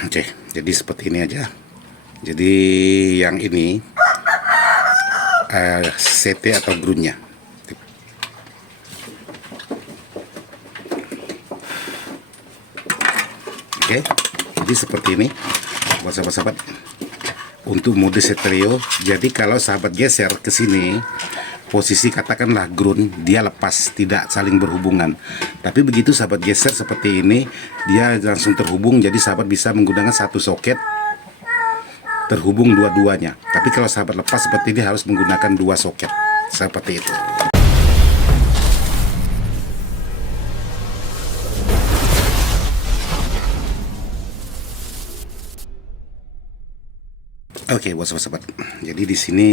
Oke, jadi seperti ini aja. Jadi yang ini CT atau groundnya. Oke, jadi seperti ini buat sahabat-sahabat untuk mode stereo. Jadi kalau sahabat geser ke sini, posisi katakanlah ground, dia lepas, tidak saling berhubungan. Tapi begitu sahabat geser seperti ini, dia langsung terhubung. Jadi sahabat bisa menggunakan satu soket terhubung dua-duanya. Tapi kalau sahabat lepas seperti ini harus menggunakan dua soket seperti itu. Oke, buat sahabat-sahabat. Jadi di sini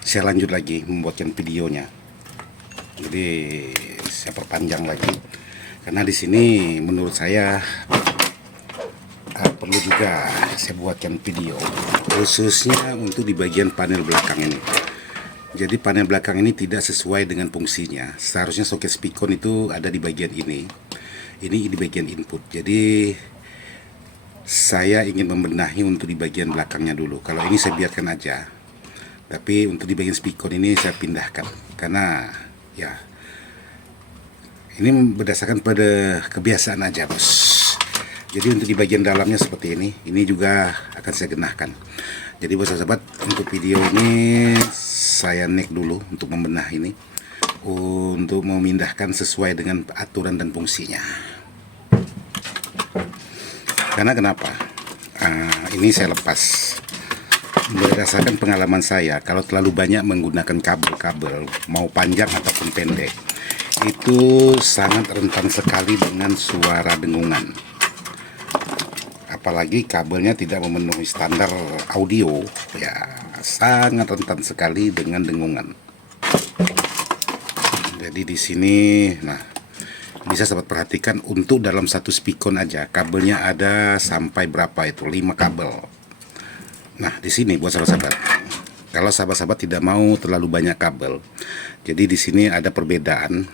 saya lanjut lagi membuatkan videonya. Jadi saya perpanjang lagi karena di sini menurut saya perlu juga saya buatkan video khususnya untuk di bagian panel belakang ini. Jadi panel belakang ini tidak sesuai dengan fungsinya. Seharusnya soket speakon itu ada di bagian ini di bagian input. Jadi saya ingin membenahi untuk di bagian belakangnya dulu. Kalau ini saya biarkan aja, tapi untuk di bagian speakon ini saya pindahkan karena ya ini berdasarkan pada kebiasaan aja, bos. Jadi untuk di bagian dalamnya seperti ini juga akan saya genahkan. Jadi bos sahabat, untuk video ini saya neck dulu untuk membenah ini, untuk memindahkan sesuai dengan aturan dan fungsinya. Karena kenapa? Ini saya lepas berdasarkan pengalaman saya. Kalau terlalu banyak menggunakan kabel-kabel, mau panjang ataupun pendek, itu sangat rentan sekali dengan suara dengungan. Apalagi kabelnya tidak memenuhi standar audio, ya sangat rentan sekali dengan dengungan. Jadi di sini, nah, bisa sahabat perhatikan untuk dalam satu speakon aja kabelnya ada sampai berapa itu, 5 kabel. Nah di sini buat sahabat-sahabat, kalau sahabat-sahabat tidak mau terlalu banyak kabel, jadi di sini ada perbedaan.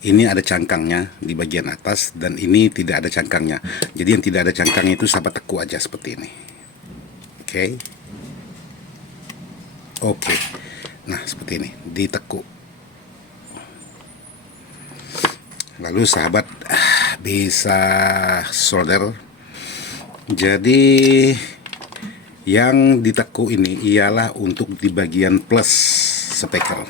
Ini ada cangkangnya di bagian atas dan ini tidak ada cangkangnya. Jadi yang tidak ada cangkangnya itu sahabat tekuk aja seperti ini. Oke. Nah seperti ini ditekuk. Lalu sahabat bisa solder. Jadi yang ditekuk ini ialah untuk di bagian plus speaker.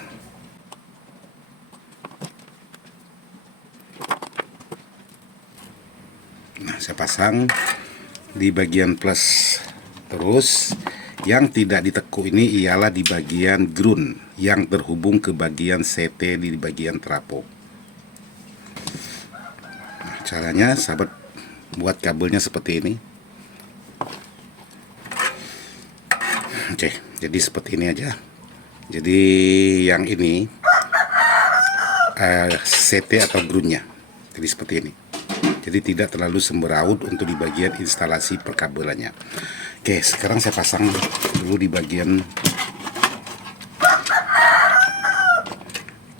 Nah saya pasang di bagian plus. Terus yang tidak ditekuk ini ialah di bagian ground yang terhubung ke bagian CT di bagian trafo. Caranya sahabat buat kabelnya seperti ini. Oke, jadi seperti ini aja. Jadi yang ini CT atau groundnya, jadi seperti ini. Jadi tidak terlalu sembraut untuk di bagian instalasi perkabelannya. Oke, sekarang saya pasang dulu di bagian,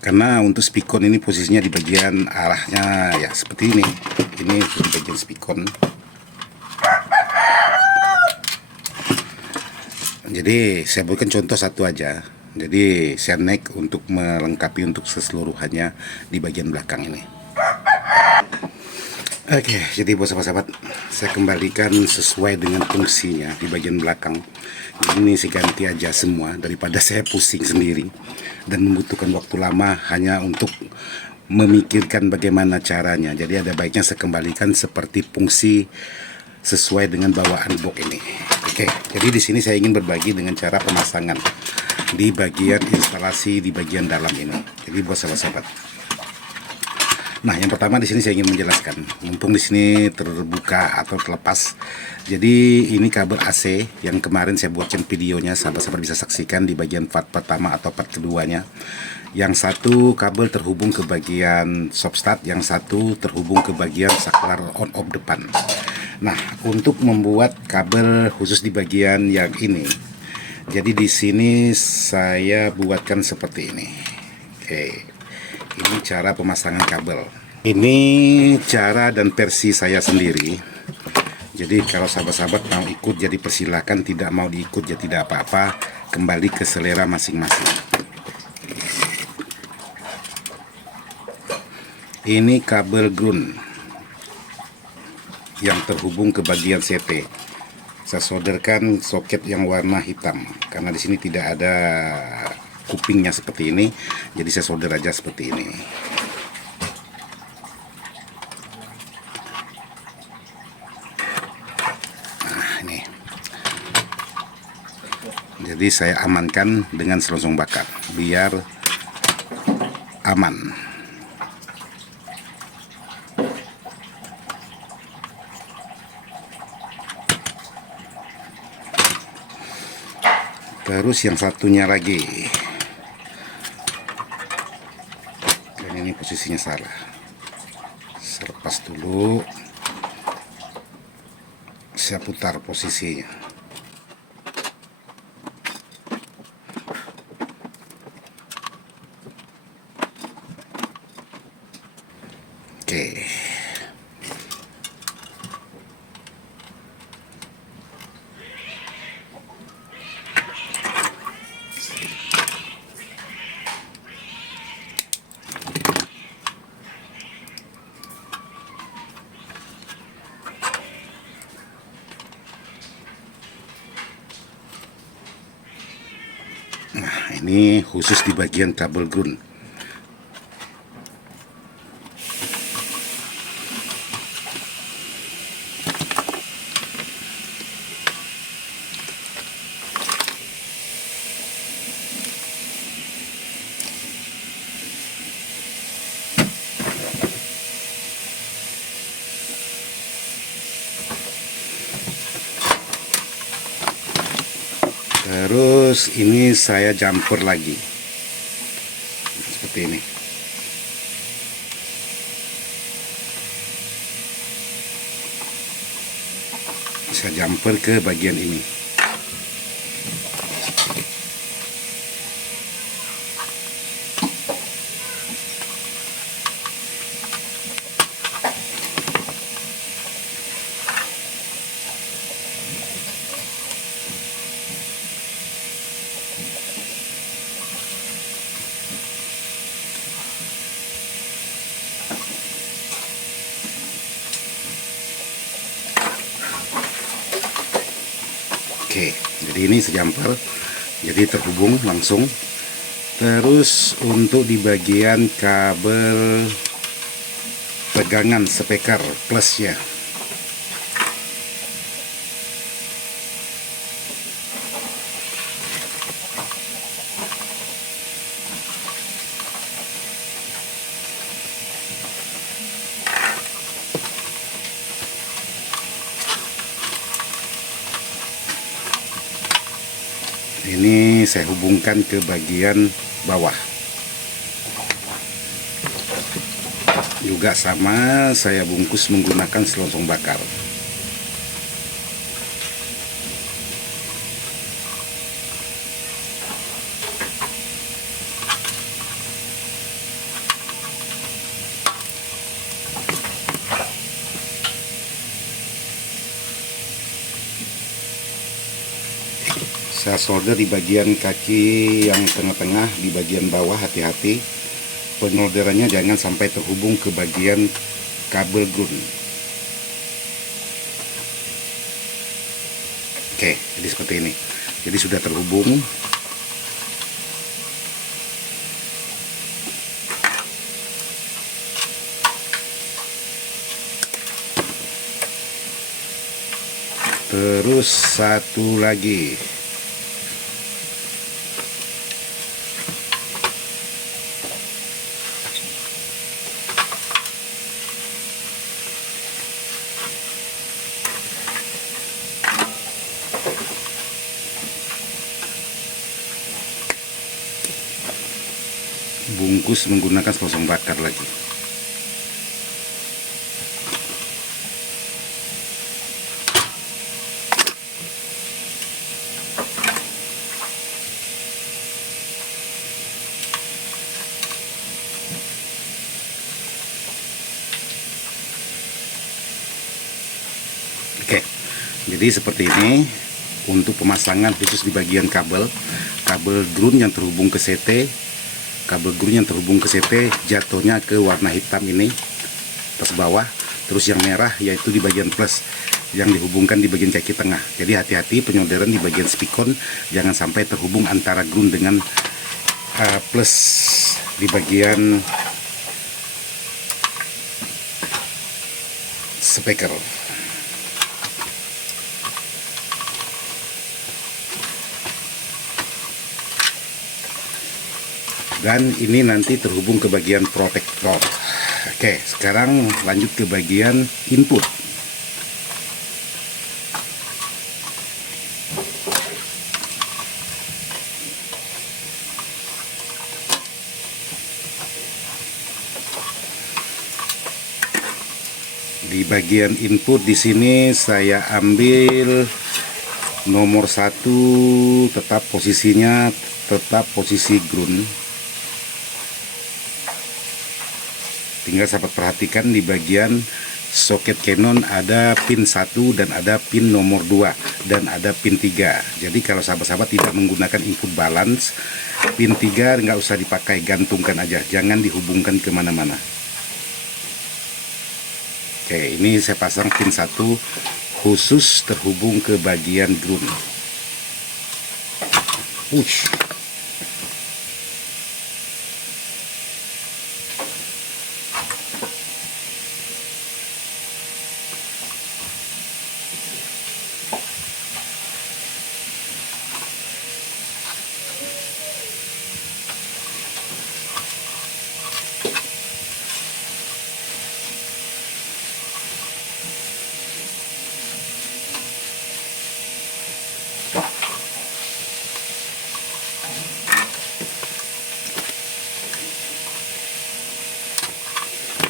karena untuk speakon ini posisinya di bagian arahnya ya seperti ini. Ini di bagian speakon. Jadi saya berikan contoh satu aja. Jadi saya neck untuk melengkapi untuk keseluruhannya di bagian belakang ini. Oke, jadi buat sahabat-sahabat, saya kembalikan sesuai dengan fungsinya di bagian belakang. Ini saya ganti aja semua daripada saya pusing sendiri dan membutuhkan waktu lama hanya untuk memikirkan bagaimana caranya. Jadi ada baiknya saya kembalikan seperti fungsi sesuai dengan bawaan box ini. Oke, jadi di sini saya ingin berbagi dengan cara pemasangan di bagian instalasi di bagian dalam ini. Jadi buat sahabat-sahabat. Nah, yang pertama di sini saya ingin menjelaskan, mumpung di sini terbuka atau terlepas. Jadi ini kabel AC yang kemarin saya buatkan videonya, sahabat-sahabat bisa saksikan di bagian part pertama atau part keduanya. Yang satu kabel terhubung ke bagian stop start, yang satu terhubung ke bagian saklar on off depan. Nah, untuk membuat kabel khusus di bagian yang ini, jadi di sini saya buatkan seperti ini. Oke. Ini cara pemasangan kabel. Ini cara dan versi saya sendiri. Jadi kalau sahabat-sahabat mau ikut jadi persilakan, tidak mau diikut ya tidak apa-apa, kembali ke selera masing-masing. Ini kabel ground yang terhubung ke bagian CT. Saya solderkan soket yang warna hitam karena di sini tidak ada kupingnya seperti ini, jadi saya solder aja seperti ini. Nah, ini. Jadi saya amankan dengan selongsong bakar biar aman. Terus yang satunya lagi, dan ini posisinya salah. Saya lepas dulu, saya putar posisinya. Oke. Nah, ini khusus di bagian kabel ground. Terus ini saya jumper lagi seperti ini. Saya jumper ke bagian ini. Oke, jadi ini sejumper, jadi terhubung langsung. Terus untuk di bagian kabel pegangan speaker plusnya, ini saya hubungkan ke bagian bawah. Juga sama, saya bungkus menggunakan selongsong bakar. Saya solder di bagian kaki yang tengah-tengah, di bagian bawah hati-hati. Penolderannya jangan sampai terhubung ke bagian kabel ground. Oke, jadi seperti ini. Jadi sudah terhubung. Terus satu lagi. Bungkus menggunakan selongsong bakar lagi. Oke. Jadi seperti ini untuk pemasangan khusus di bagian kabel ground yang terhubung ke CT. Kabel ground yang terhubung ke CT jatuhnya ke warna hitam ini pas bawah, terus yang merah yaitu di bagian plus yang dihubungkan di bagian kaki tengah. Jadi hati-hati penyolderan di bagian spikon, jangan sampai terhubung antara ground dengan plus di bagian speaker. Dan ini nanti terhubung ke bagian protektor. Oke, sekarang lanjut ke bagian input. Di bagian input di sini saya ambil nomor 1, tetap posisinya posisi ground. Tinggal sahabat perhatikan di bagian soket Canon ada pin 1 dan ada pin nomor 2 dan ada pin 3. Jadi kalau sahabat-sahabat tidak menggunakan input balance, pin 3 nggak usah dipakai, gantungkan aja, jangan dihubungkan kemana-mana. Oke, ini saya pasang pin 1 khusus terhubung ke bagian ground.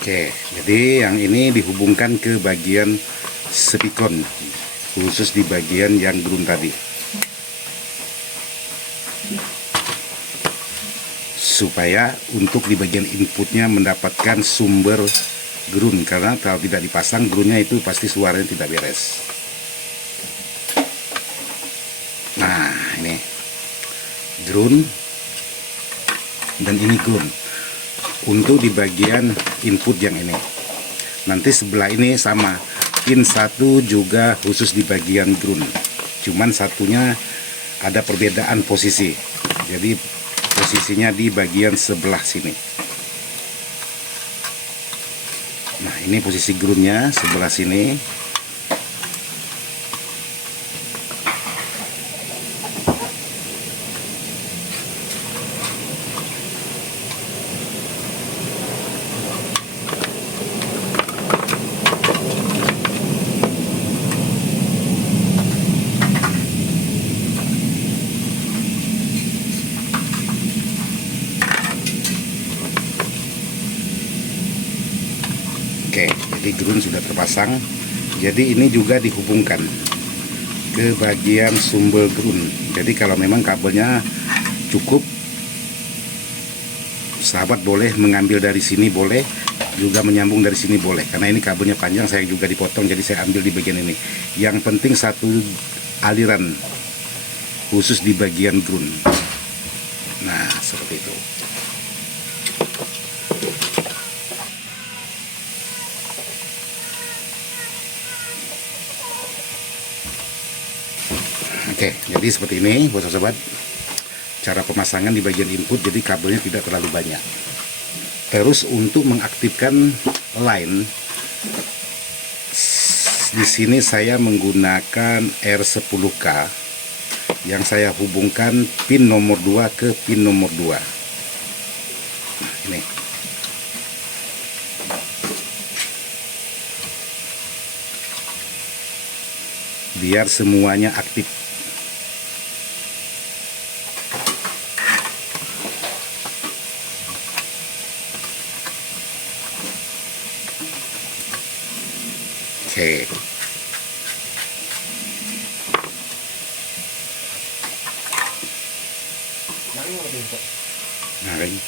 Oke, jadi yang ini dihubungkan ke bagian spikon khusus di bagian yang ground tadi, supaya untuk di bagian inputnya mendapatkan sumber ground, karena kalau tidak dipasang groundnya itu pasti suaranya tidak beres. Nah, ini ground dan ini ground. Untuk di bagian input yang ini, nanti sebelah ini sama, pin 1 juga khusus di bagian ground, cuman satunya ada perbedaan posisi, jadi posisinya di bagian sebelah sini. Nah, ini posisi groundnya sebelah sini. Oke, jadi ground sudah terpasang. Jadi ini juga dihubungkan ke bagian sumber ground. Jadi kalau memang kabelnya cukup, sahabat boleh mengambil dari sini, boleh juga menyambung dari sini, boleh. Karena ini kabelnya panjang, saya juga dipotong, jadi saya ambil di bagian ini. Yang penting satu aliran khusus di bagian ground. Nah, seperti itu. Oke, jadi seperti ini bos sobat, cara pemasangan di bagian input, jadi kabelnya tidak terlalu banyak. Terus untuk mengaktifkan line, di sini saya menggunakan R10K yang saya hubungkan pin nomor 2 ke pin nomor 2. Nah, ini. Biar semuanya aktif. Oke. Nah, ini.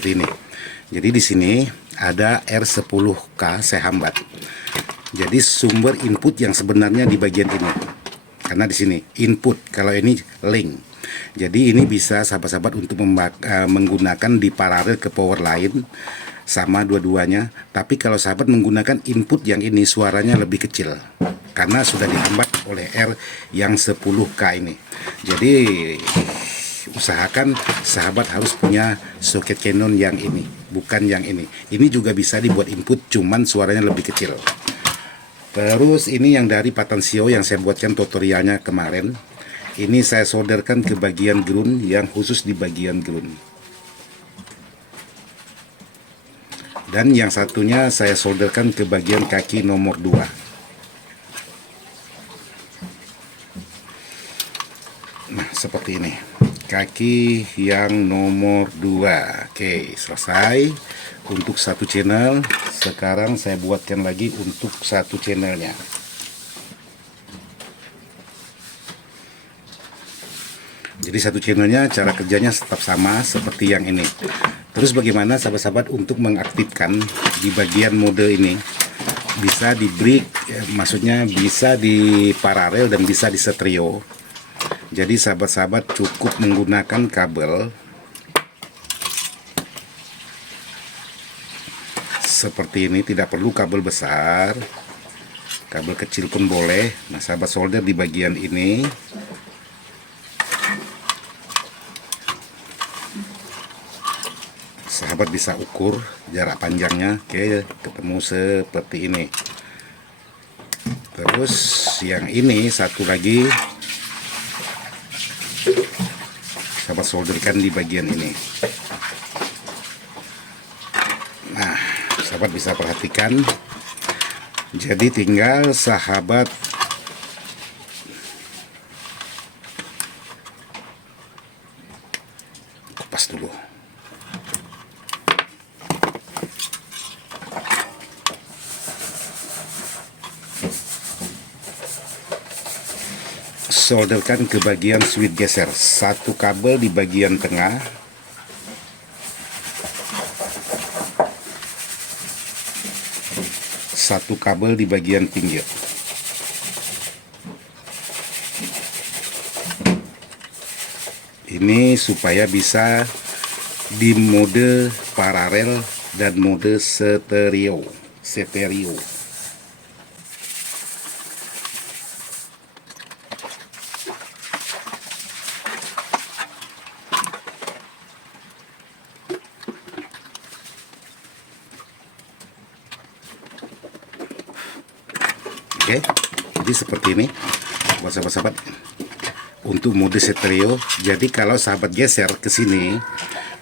seperti ini. Jadi di sini ada R10K saya hambat. Jadi sumber input yang sebenarnya di bagian ini. Karena di sini input, kalau ini link. Jadi ini bisa sahabat-sahabat untuk menggunakan di paralel ke power lain sama dua-duanya. Tapi kalau sahabat menggunakan input yang ini, suaranya lebih kecil karena sudah dihambat oleh R yang 10K ini. Jadi usahakan sahabat harus punya soket Canon yang ini, bukan yang ini. Ini juga bisa dibuat input, cuman suaranya lebih kecil. Terus ini yang dari Patansio yang saya buatkan tutorialnya kemarin. Ini saya solderkan ke bagian ground yang khusus di bagian ground. Dan yang satunya saya solderkan ke bagian kaki nomor 2. Nah, seperti ini. Kaki yang nomor 2. Oke, selesai untuk satu channel. Sekarang saya buatkan lagi untuk satu channelnya. Jadi satu channelnya cara kerjanya tetap sama seperti yang ini. Terus bagaimana sahabat-sahabat untuk mengaktifkan di bagian mode ini? Bisa di break, maksudnya bisa di paralel dan bisa di stereo. Jadi sahabat-sahabat cukup menggunakan kabel seperti ini, tidak perlu kabel besar, kabel kecil pun boleh. Nah, sahabat solder di bagian ini. Sahabat bisa ukur jarak panjangnya. Oke, ketemu seperti ini. Terus yang ini satu lagi sahabat solderkan di bagian ini. Nah, sahabat bisa perhatikan. Jadi tinggal sahabat kupas dulu. Solderkan ke bagian switch geser, satu kabel di bagian tengah, satu kabel di bagian pinggir. Ini supaya bisa di mode paralel dan mode stereo. Oke, jadi seperti ini buat sahabat-sahabat untuk mode stereo. Jadi kalau sahabat geser ke sini,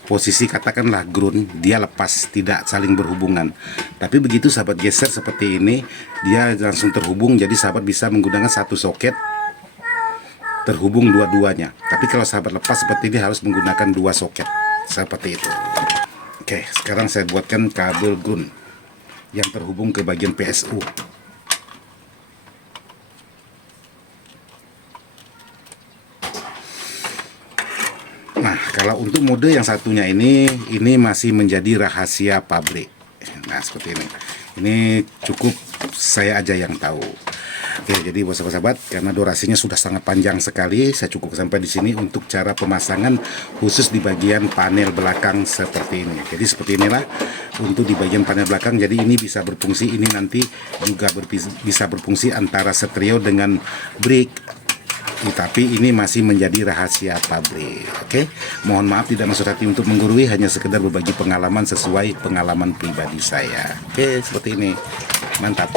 posisi katakanlah ground, dia lepas, tidak saling berhubungan. Tapi begitu sahabat geser seperti ini, dia langsung terhubung. Jadi sahabat bisa menggunakan satu soket terhubung dua-duanya. Tapi kalau sahabat lepas seperti ini harus menggunakan dua soket seperti itu. Oke, sekarang saya buatkan kabel ground yang terhubung ke bagian PSU. Nah, kalau untuk mode yang satunya ini masih menjadi rahasia pabrik. Nah, seperti ini. Ini cukup saya aja yang tahu. Oke, jadi buat sahabat-sahabat, karena durasinya sudah sangat panjang sekali, saya cukup sampai di sini untuk cara pemasangan khusus di bagian panel belakang seperti ini. Jadi seperti inilah untuk di bagian panel belakang. Jadi ini bisa berfungsi, ini nanti juga bisa berfungsi antara stereo dengan break. Tapi ini masih menjadi rahasia pabrik. Oke, mohon maaf tidak maksud hati untuk menggurui, hanya sekedar berbagi pengalaman sesuai pengalaman pribadi saya. Oke, seperti ini. Mantap.